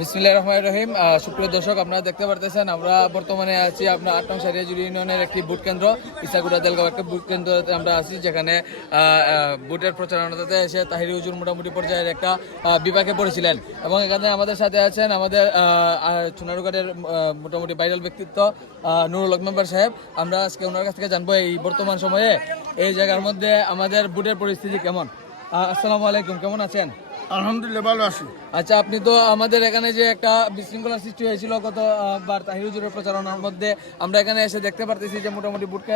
বিসমিল্লাহির রহমানির রহিম। সুপ্রিয় দর্শক, আপনারা দেখতে পারতেছেন আমরা বর্তমানে আছি আপনার 8 নং সারিয়াজুড়ি ইউনিয়নের একটি ভোট কেন্দ্র, ইসাগুড়া দেলগাঁও একটা ভোট কেন্দ্রতে আমরা আছি, যেখানে ভোটের প্রচারণাতে এসে তাহিরি হুজুর মোটামুটি পর্যায়ের একটা বিভাগে পড়েছিলেন। এবং এখানে আমাদের সাথে আছেন আমাদের সোনারুঘাটের মোটামুটি ভাইরাল ব্যক্তিত্ব নুরুল হক মেম্বার সাহেব। আমরা আজকে ওনার কাছ থেকে জানবো এই বর্তমান সময়ে এই জায়গার মধ্যে আমাদের ভোটের পরিস্থিতি কেমন। আসসালামু আলাইকুম, কেমন আছেন? আলহামদুলিল্লাহ, ভালো আছি। আচ্ছা, আপনি তো আমাদের এখানে যে একটা বিশৃঙ্খলার সৃষ্টি হয়েছিল গতবার তাহির হুজুরের প্রচারণার মধ্যে, আমরা এখানে এসে দেখতে পারতেছি যে মোটামুটি বুটকে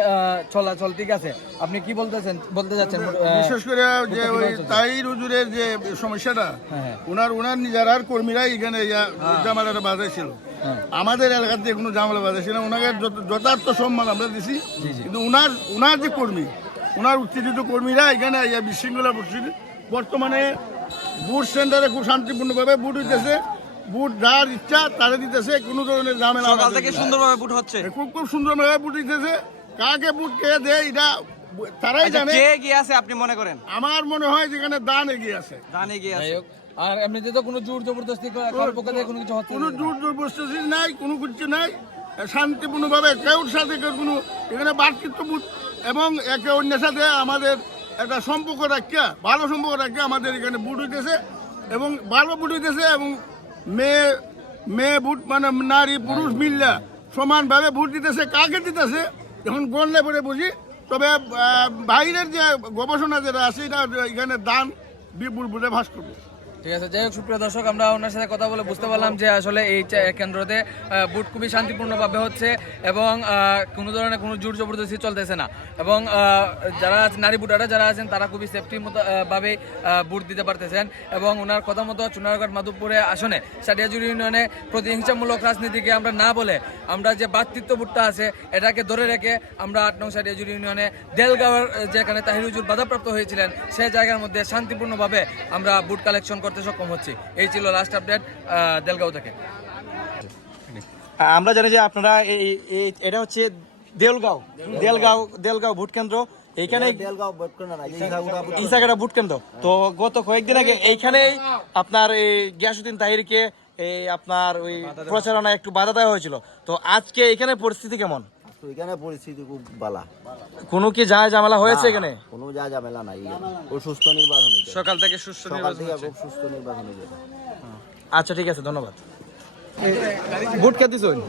চলাচল ঠিক আছে। আপনি কি বলতে যাচ্ছেন? বিশেষ করে যে ওই তাহির হুজুরের যে সমস্যাটা, ওনার নিজেরার কর্মীরা এখানে জামালাটা বাজাইছিল। আমাদের এলাকাতে কোনো জামালা বাজাইছিল না। ওনাকে যথার্থ সম্মান আমরা দিছি, কিন্তু ওনার যে কর্মী, ওনার উত্তেজিত কর্মীরা এখানে বিশৃঙ্খলা বর্তমানে বুট সেন্টারে খুব শান্তিপূর্ণভাবে বুট হইতেছে। বুট যার ইচ্ছা তারা দিতেছে, কোনো ধরনের ঝামেলা থেকে সুন্দরভাবে বুট হচ্ছে, খুব সুন্দরভাবে বুট দিতেছে। কাকে বুট কে দেয় এটা তারাই জানে। কে এগিয়ে আছে আপনি মনে করেন? আমার মনে হয় যেখানে দান এগিয়ে আছে। আর এমনিতে তো কোনো জোর জবরদস্তি কোনো কিছু হচ্ছে, কোনো জোর জবরদস্তি নাই, কোনো কিছু নাই। শান্তিপূর্ণভাবে কেউর সাথে কোনো এখানে ভ্রাতৃত্ববোধ এবং একে অন্যের সাথে আমাদের একটা সম্পর্ক রাখিয়া, ভালো সম্পর্ক রাখিয়া আমাদের এখানে বুট হইতেছে এবং ভালো বুট হইতেছে। এবং মেয়ে বুট মানে নারী পুরুষ মিল্লা সমানভাবে ভোট দিতেছে। কাকে দিতেছে এখন গণলে পরে বুঝি। তবে বাইরের যে গবেষণা যেটা আছে, এটা এখানে দান বিপুল বুটে ভাস করবে। ঠিক আছে। যাই হোক, সুপ্রিয় দর্শক, আমরা ওনার সাথে কথা বলে বুঝতে পারলাম যে আসলে এই কেন্দ্রতে ভোট খুবই শান্তিপূর্ণভাবে হচ্ছে এবং কোনো ধরনের কোনো জোর জবরদস্তি চলতেছে না। এবং যারা নারী ভোটাররা যারা আছেন তারা খুবই সেফটি ভাবে ভোট দিতে পারতেছেন। এবং ওনার কথা মতো চুনারঘাট মাধবপুরে আসনে সারিয়াজুড়ি ইউনিয়নে প্রতিহিংসামূলক রাজনীতিকে আমরা না বলে, আমরা যে ভ্রাতৃত্ব ভোটটা আছে এটাকে ধরে রেখে আমরা 8 নং সারিয়াজুড়ি ইউনিয়নে দেলগাঁওয়ের যেখানে তাহির হুজুর বাধাপ্রাপ্ত হয়েছিলেন সেই জায়গার মধ্যে শান্তিপূর্ণভাবে আমরা ভোট কালেকশন করতে সক্ষম হচ্ছি। এই ছিল লাস্ট আপডেট দেলগাঁও থেকে। আমরা জানি যে আপনারা এটা হচ্ছে দেলগাঁও ভোট কেন্দ্র। এইখানে ইসাগাড়া ভোট কেন্দ্র। তো গত কয়েকদিন আগে এইখানেই আপনার এই গিয়াসউদ্দিন তাহিরকে আপনার ওই প্রচারণা একটু বাধা দেওয়া হয়েছিল। তো আজকে এখানে পরিস্থিতি কেমন? এখানে পরিস্থিতি খুব বালা। কোনো কি ঝামেলা হয়েছে এখানে? কোনো ঝামেলা নাই। ও সুস্থ নির্বাচন, সকাল থেকে সুস্থ নির্বাচন, খুব সুস্থ নির্বাচন। আচ্ছা, ঠিক আছে, ধন্যবাদ। ভোট কে দিছেন?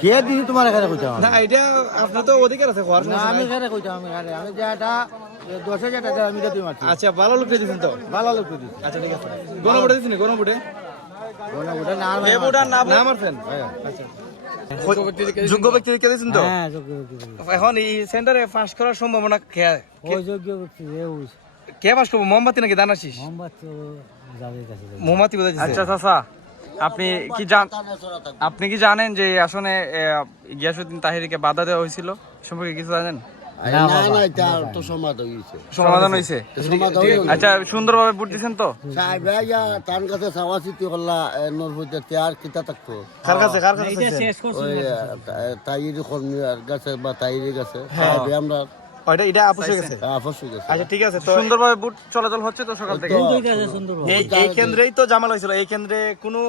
কে দিছি তোমার এখানে কইতাম না, এটা আপনার তো অধিকার আছে। না, আমি এখানে কইতাম, আমি যেটা 10,000 টাকা আমি দিতে মারছি। আচ্ছা, ভালো লোক দিছেন তো? ভালো লোক দিছি। আচ্ছা, ঠিক আছে। গণভোটে দিছেন? গণভোটে নাম মারছেন? আচ্ছা, যোগ্য ব্যক্তি কে দিছেন তো? হ্যাঁ, যোগ্য ব্যক্তি। এখন এই সেন্টারে পাস করার সম্ভাবনা ওই যোগ্য ব্যক্তি কে পাস করবো? মোমবাতি নাকি দানাশিস? মোমবাতি যাদের কাছে মোমবাতি বোঝা। আচ্ছা চাচা, আপনি কি জানেন যে আসলে গিয়াসউদ্দিন তাহিরকে বাধা দেওয়া হয়েছিল সম্পর্কে কিছু জানেন? সমাধান হয়েছে। আচ্ছা, সুন্দরভাবে ভোট দিচ্ছেন তো? সুন্দরভাবে ভোট চলাচল হচ্ছে তো সকাল থেকে? এই কেন্দ্রেই তো ঝামেলা হয়েছিল। এই কেন্দ্রে কোনো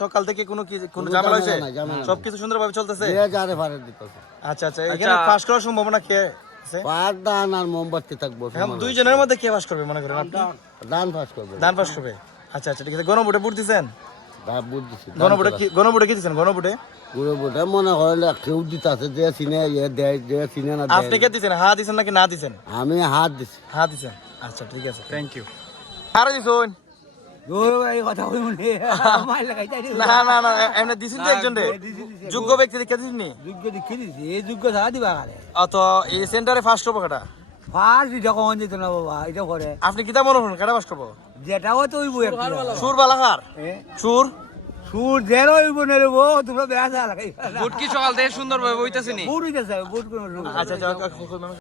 সকাল থেকে কোনো ঝামেলা হয়েছে? সবকিছু সুন্দরভাবে চলতেছে? আচ্ছা আচ্ছা, এখানে পাস করার সম্ভাবনা কে আছে? দান আর মোমবাতি থাকবো। দুইজনের মধ্যে কে পাস করবে মনে করেন আপনি? দান পাস করবে। দান পাস করবে। আচ্ছা আচ্ছা, ঠিক আছে। গণভোটে ভোট দিচ্ছেন? গণভোটে কি দিচ্ছেন? গণভোটে মনে করেন কেউ দিতে আছে, যে চিনে দেয়, যে চিনে না। আপনি কে দিচ্ছেন? হা দিচ্ছেন নাকি না দিচ্ছেন? আমি হাত দিচ্ছি। হা দিচ্ছেন। আচ্ছা, ঠিক আছে, থ্যাংক ইউ। আরো দিচ্ছেন? না না না, এমনি দিচ্ছেন তো একজন যোগ্য ব্যক্তি দেখে দিচ্ছেন? যোগ্য দেখে দিচ্ছি, এই যোগ্য ছাড়া দিবা কারে? তো এই সেন্টারে ফার্স্ট হবো কাটা? ফার্স্ট এটা কখন যেত না বাবা, এটা করে। আপনি কিতা মনে করেন কাটা ফার্স্ট করবো? যেটাও তো হইব, সুর বালাকার সুর সুর যেন হইব না রে, তোমরা বেড়া লাগাই। বুট কি সকাল থেকে সুন্দরভাবে বইতেছেনি? বুট হইতেছে, বুট কোনো। আচ্ছা আচ্ছা।